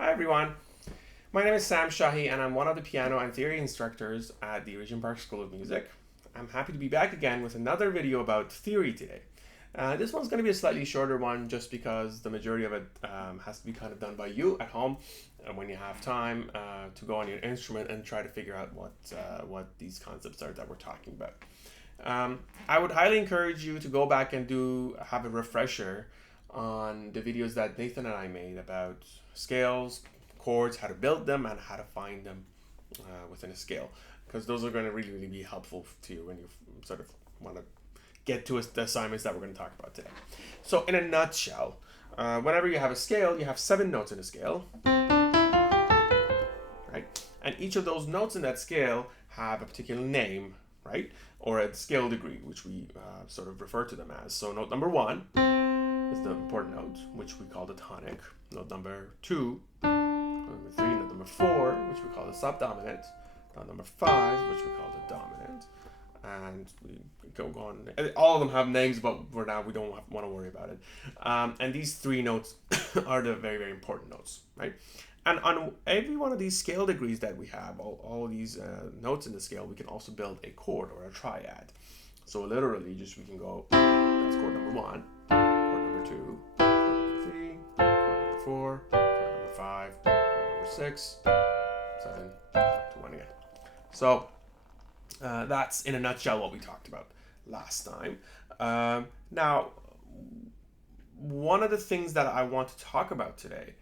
Hi everyone, my name is Sam Shahi and I'm one of the piano and theory instructors at the Regent Park School of Music. I'm happy to be back again with another video about theory today. This one's going to be a slightly shorter one just because the majority of it has to be kind of done by you at home when you have time to go on your instrument and try to figure out what these concepts are that we're talking about. I would highly encourage you to go back and have a refresher on the videos that Nathan and I made about scales, chords, how to build them, and how to find them within a scale, because those are going to really be helpful to you when you sort of want to get to the assignments that we're going to talk about today. So in a nutshell, whenever you have a scale, you have 7 notes in a scale, right? And each of those notes in that scale have a particular name, right? Or a scale degree, which we sort of refer to them as. So note number 1 is the important note, which we call the tonic. Note number 2, note number 3, note number 4, which we call the subdominant. Note number 5, which we call the dominant. And we go on. All of them have names, but for now we don't want to worry about it. And these 3 notes are the very important notes, right? And on every one of these scale degrees that we have, all these notes in the scale, we can also build a chord or a triad. So literally, we can go, that's chord number 1, chord number 2, chord number 3, chord number 4, chord number 5, chord number 6, 7, back to 1 again. So that's in a nutshell what we talked about last time. Now, one of the things that I want to talk about today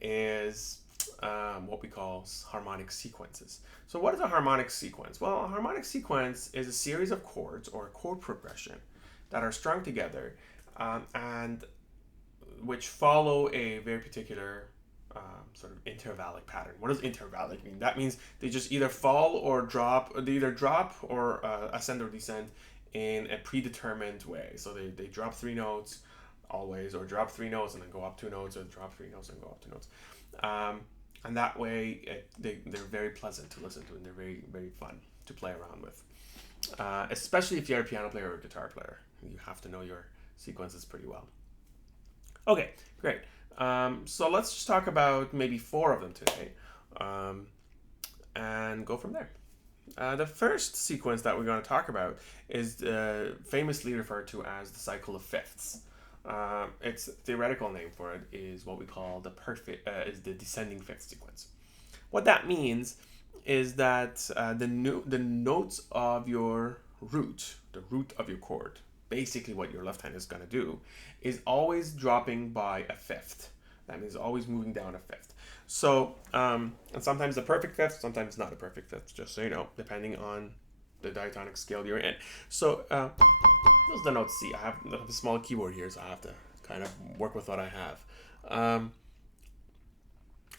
is what we call harmonic sequences. So what is a harmonic sequence? Well, a harmonic sequence is a series of chords or a chord progression that are strung together and which follow a very particular sort of intervallic pattern. What does intervallic mean? That means they just either fall or drop, they either drop or ascend or descend in a predetermined way. So they drop 3 notes always, or drop 3 notes and then go up 2 notes, or drop 3 notes and go up 2 notes. And that way they're very pleasant to listen to, and they're very fun to play around with. Especially if you're a piano player or a guitar player. You have to know your sequences pretty well. Okay, great. So let's just talk about maybe 4 of them today and go from there. The first sequence that we're going to talk about is famously referred to as the cycle of fifths. Its theoretical name for it is what we call is the descending fifth sequence. What that means is that the notes of your root, the root of your chord, basically what your left hand is going to do, is always dropping by a fifth. That means always moving down a fifth. So, and sometimes a perfect fifth, sometimes not a perfect fifth, just so you know, depending on the diatonic scale you're in. So, those are the notes C. I have a small keyboard here, so I have to kind of work with what I have.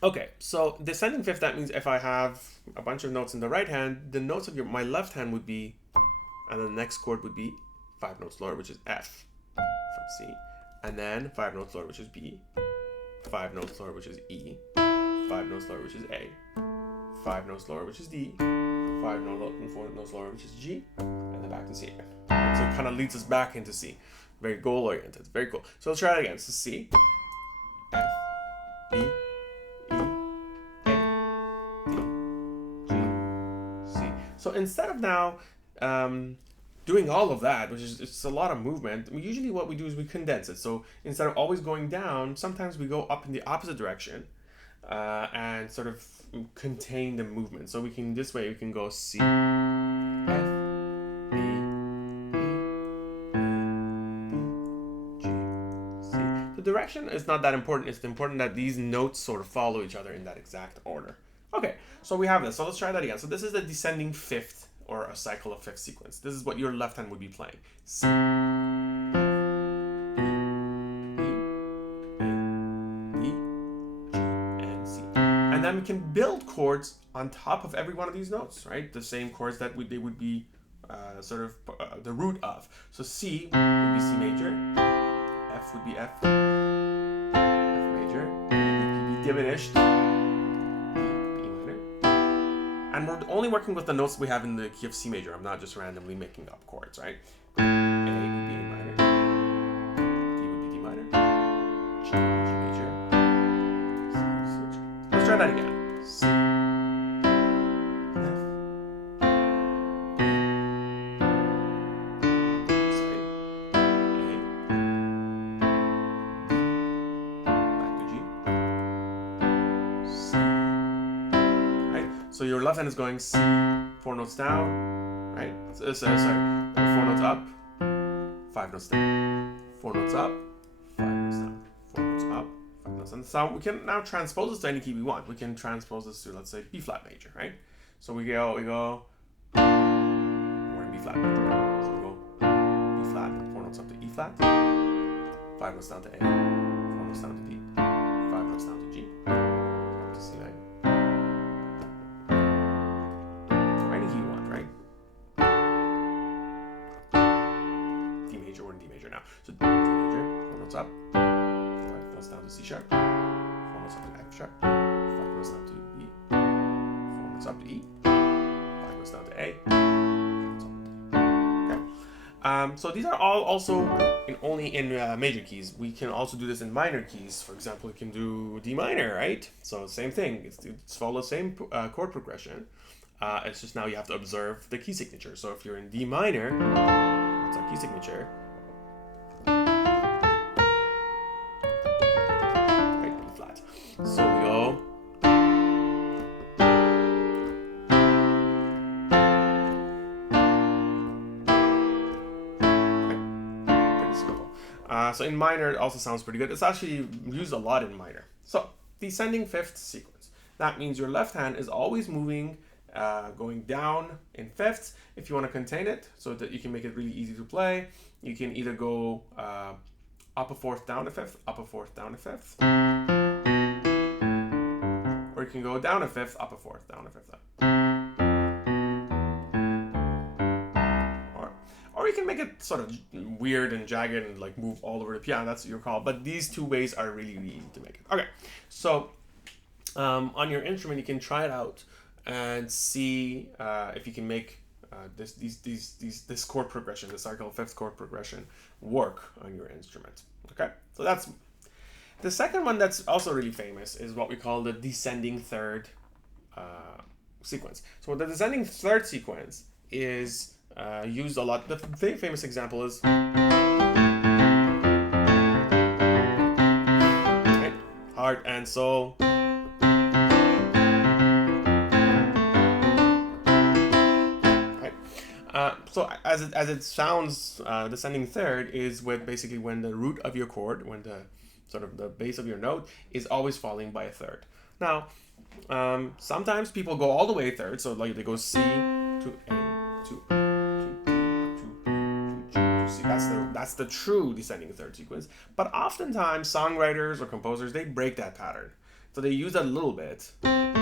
Okay, so descending fifth, that means if I have a bunch of notes in the right hand, the notes of my left hand would be, and the next chord would be 5 notes lower, which is F from C, and then 5 notes lower, which is B, 5 notes lower, which is E, 5 notes lower, which is A, 5 notes lower, which is D, 5 notes lower, which is G, and then back to C again. And so it kind of leads us back into C. Very goal-oriented. Very cool. So let's try it again. So C, F, B, E, A, D, G, C. So instead of now doing all of that, which is it's a lot of movement, usually what we do is we condense it. So instead of always going down, sometimes we go up in the opposite direction and sort of contain the movement. So this way we can go C, F, B, E, A, B, G, C. The direction is not that important. It's important that these notes sort of follow each other in that exact order. Okay, so we have this. So let's try that again. So this is the descending fifth, or a cycle of fifth sequence. This is what your left hand would be playing. C, F, B, E, A, D, G, and C. And then we can build chords on top of every one of these notes, right? The same chords that they would be sort of the root of. So C would be C major, F would be F major, B would be diminished, and we're only working with the notes we have in the key of C major. I'm not just randomly making up chords, right? A would be A minor, D would be D minor, G major, C, try that again. C, F, sorry, A, back to G, C, right? So your left hand is going C, 4 notes down, right? Sorry, 4 notes up, 5 notes down, 4 notes up, 5 notes down, 4 notes up, 5 notes down. So we can now transpose this to any key we want. We can transpose this to, let's say, B flat major, right? So we go, we're in B flat major now. So we go B flat, 4 notes up to E flat, 5 notes down to A, 4 notes down to D, 5 notes down to G, to C, right? Any key you want, right? D major, we're in D major now. So D major, 4 notes up, 5 notes down to C sharp, 4 notes up to F sharp, 5 notes down to B, 4 notes up to E, 5 notes down to A, 4 notes up to D. Okay. So these are all also only in major keys. We can also do this in minor keys. For example, we can do D minor, right? So same thing. It's follow the same chord progression. It's just now you have to observe the key signature. So if you're in D minor, that's our key signature. Right, B flat. So we go. Okay. Pretty simple. So in minor, it also sounds pretty good. It's actually used a lot in minor. So descending fifth sequence. That means your left hand is always moving, going down in fifths. If you want to contain it so that you can make it really easy to play, you can either go up a fourth, down a fifth, up a fourth, down a fifth, or you can go down a fifth, up a fourth, down a fifth, or you can make it sort of weird and jagged and like move all over the piano. That's your call. But these two ways are really, really easy to make it. Okay, so on your instrument, you can try it out and see if you can make this chord progression, the cycle fifth chord progression, work on your instrument. Okay, so that's the second one. That's also really famous is what we call the descending third sequence. So the descending third sequence is used a lot. The very famous example is right, heart and soul. So as it sounds, descending third is with basically when the root of your chord, when the sort of the base of your note is always falling by a third. Now, sometimes people go all the way third, so like they go C to A to E to D to B to C. That's the true descending third sequence. But oftentimes songwriters or composers, they break that pattern, so they use that a little bit like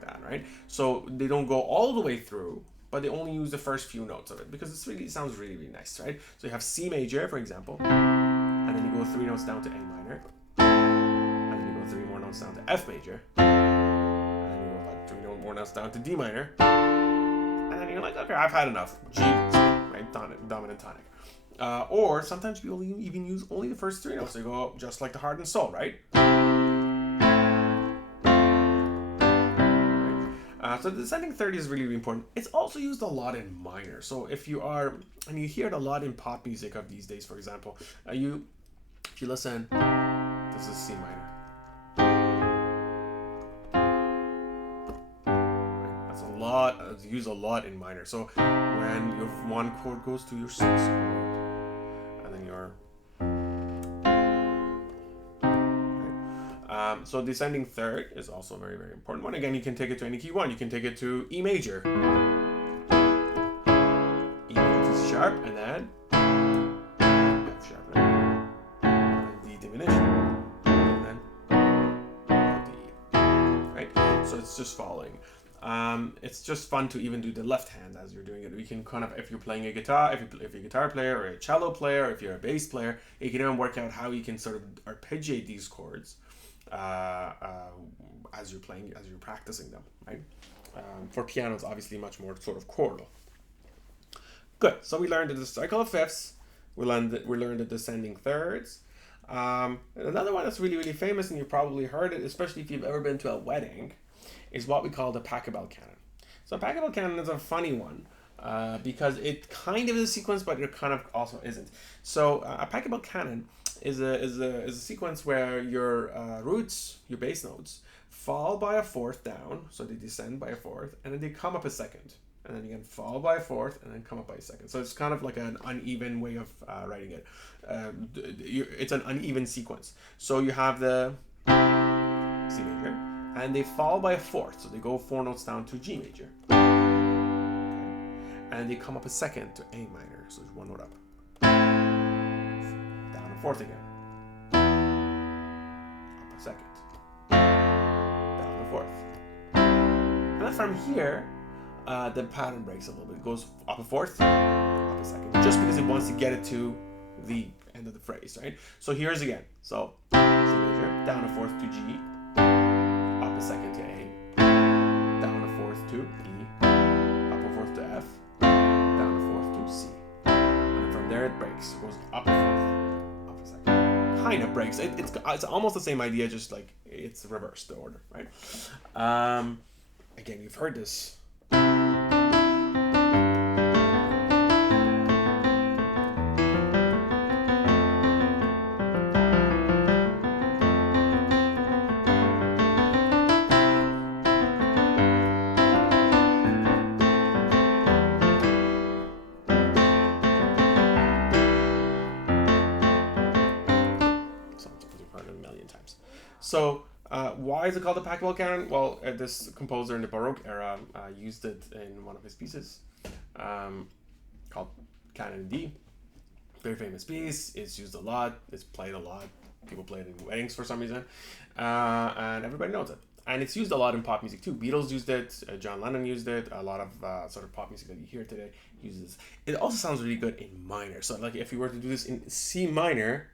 that, right? So they don't go all the way through, but they only use the first few notes of it because it sounds really, really nice, right? So you have C major, for example, and then you go 3 notes down to A minor, and then you go 3 more notes down to F major, and then you go like 3 more notes down to D minor, and then you're like, okay, I've had enough. G, right? Dominant tonic. Or sometimes people even use only the first 3 notes. They go just like the heart and soul, right? So the descending third is really, really important. It's also used a lot in minor. So if you are, and you hear it a lot in pop music of these days, for example, if you listen, this is C minor. That's a lot. It's used a lot in minor. So when your one chord goes to your 6th chord, and then your so descending third is also a very, very important one. Again, you can take it to any key one. You can take it to E major, E major to C sharp, and then F sharp, and then D diminished, and then D. Right? So it's just following. It's just fun to even do the left hand as you're doing it. You can kind of, if you're playing a guitar, if you're a guitar player or a cello player, or if you're a bass player, you can even work out how you can sort of arpeggiate these chords as you're playing, as you're practicing them, right? For piano, it's obviously much more sort of chordal. Good. So we learned the cycle of fifths. We learned the descending thirds. Another one that's really, really famous, and you've probably heard it, especially if you've ever been to a wedding, is what we call the Pachabel Canon. So Pachabel Canon is a funny one because it kind of is a sequence, but it kind of also isn't. So a Pachabel Canon is a sequence where your roots, your bass notes, fall by a fourth down, so they descend by a fourth, and then they come up a second. And then again, fall by a fourth, and then come up by a second. So it's kind of like an uneven way of writing it. It's an uneven sequence. So you have the C major, and they fall by a fourth. So they go 4 notes down to G major. Okay. And they come up a second to A minor. So there's 1 note up. Down a fourth again. Up a second. Down a fourth. And then from here, the pattern breaks a little bit. It goes up a fourth, up a second, just because it wants to get it to the end of the phrase, right? So here's again. So C major, down a fourth to G, up a second to A, down a fourth to E, up a fourth to F, down a fourth to C. And then from there it breaks. It goes up a fourth, up a second. Kind of breaks. It's almost the same idea, just like it's reversed the order, right? Again, you've heard this. So why is it called the Pachabel Canon? Well, this composer in the Baroque era used it in one of his pieces called Canon D. Very famous piece. It's used a lot. It's played a lot. People play it in weddings for some reason. And everybody knows it. And it's used a lot in pop music too. Beatles used it. John Lennon used it. A lot of sort of pop music that you hear today uses it. It also sounds really good in minor. So like if you were to do this in C minor...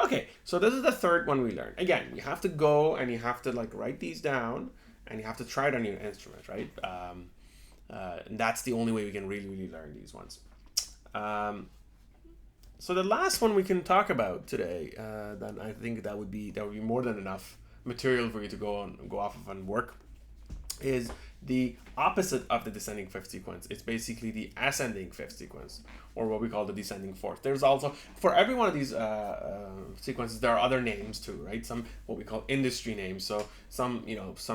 Okay, so this is the third one we learned. Again, you have to go and you have to like write these down and you have to try it on your instrument, right? And that's the only way we can really learn these ones. So the last one we can talk about today, then I think that would be more than enough material for you to go off of and work, is the opposite of the descending fifth sequence. It's basically the ascending fifth sequence, or what we call the descending fourth. There's also, for every one of these sequences, there are other names too, right? Some what we call industry names. So some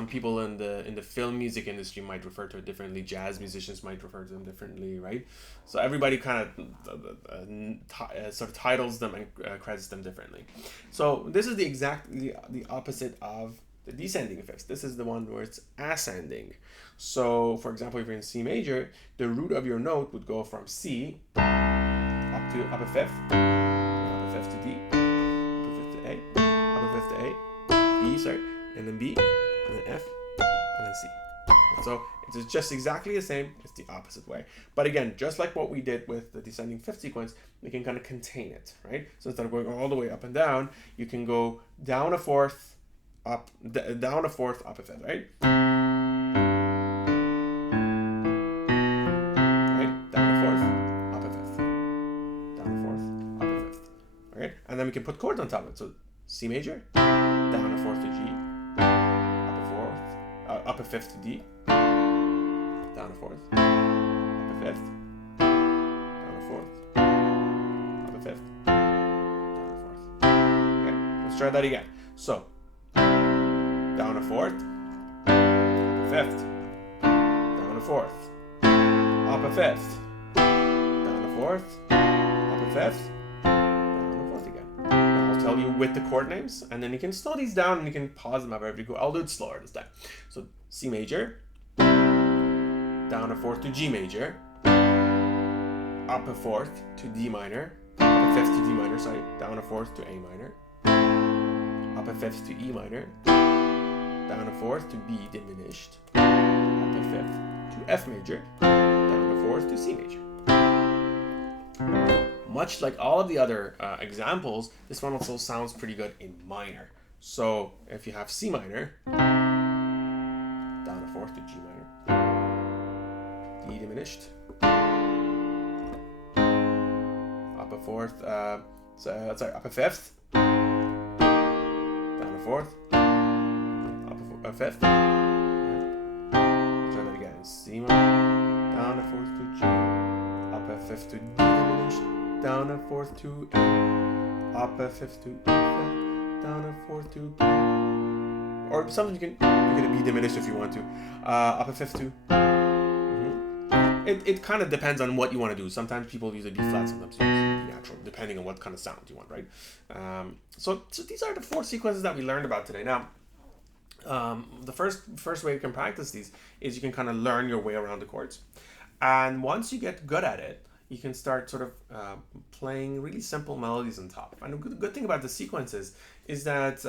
people in the film music industry might refer to it differently. Jazz musicians might refer to them differently, right? So everybody kind of sort of titles them and credits them differently. So this is the opposite of the descending fifths. This is the one where it's ascending. So, for example, if you're in C major, the root of your note would go from C up a fifth to D, up a fifth to A, up a fifth to A, B, and then B, and then F, and then C. And so it's just exactly the same. It's the opposite way. But again, just like what we did with the descending fifth sequence, we can kind of contain it, right? So instead of going all the way up and down, you can go down a fourth, up, down a fourth, up a fifth, right? Down a fourth, up a fifth. Down a fourth, up a fifth. Okay? And then we can put chords on top of it. So C major, down a fourth to G, up a fifth to D, down a fourth, up a fifth, down a fourth, up a fifth, down a fourth. Okay? Let's try that again. So down a fourth, up a fifth, down a fourth, up a fifth, down a fourth, up a fifth, down a fourth again. Now I'll tell you with the chord names, and then you can slow these down and you can pause them however you go. I'll do it slower this time. So C major, down a fourth to G major, up a fourth to D minor, up a fifth to D minor, down a fourth to A minor, up a fifth to E minor, down a fourth to B diminished, up a fifth to F major, down a fourth to C major. Much like all of the other examples, this one also sounds pretty good in minor. So if you have C minor, down a fourth to G minor, D diminished, up a fourth, up a fifth, down a fourth, up a fifth. Try that again. C minor, down a fourth to G, up a fifth to D diminished, down a fourth to A, up a fifth to E flat, down a fourth to D, or something you can make it a B diminished if you want to, up a fifth to. It kind of depends on what you want to do. Sometimes people use a B flat, sometimes you use a B natural, depending on what kind of sound you want, right? So these are the 4 sequences that we learned about today. Now, the first way you can practice these is you can kind of learn your way around the chords, and once you get good at it, you can start sort of playing really simple melodies on top. And the good thing about the sequences is that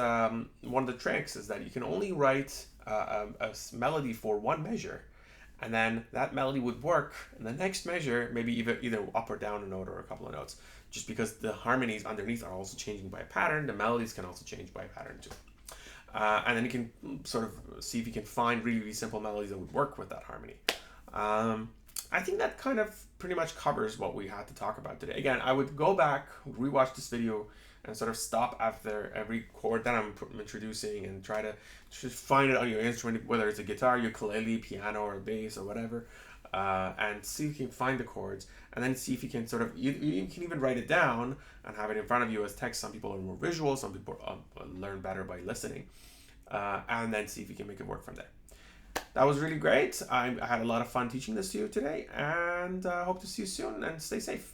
one of the tricks is that you can only write a melody for one measure, and then that melody would work in the next measure, maybe either up or down a note or a couple of notes, just because the harmonies underneath are also changing by a pattern. The melodies can also change by a pattern too. And then you can sort of see if you can find really, really simple melodies that would work with that harmony. I think that kind of pretty much covers what we had to talk about today. Again, I would go back, rewatch this video, and sort of stop after every chord that I'm introducing and try to just find it on your instrument, whether it's a guitar, ukulele, piano, or bass, or whatever, and see if you can find the chords, and then see if you can sort of, you can even write it down and have it in front of you as text. Some people are more visual, some people learn better by listening, and then see if you can make it work from there. That was really great. I had a lot of fun teaching this to you today, and hope to see you soon, and stay safe.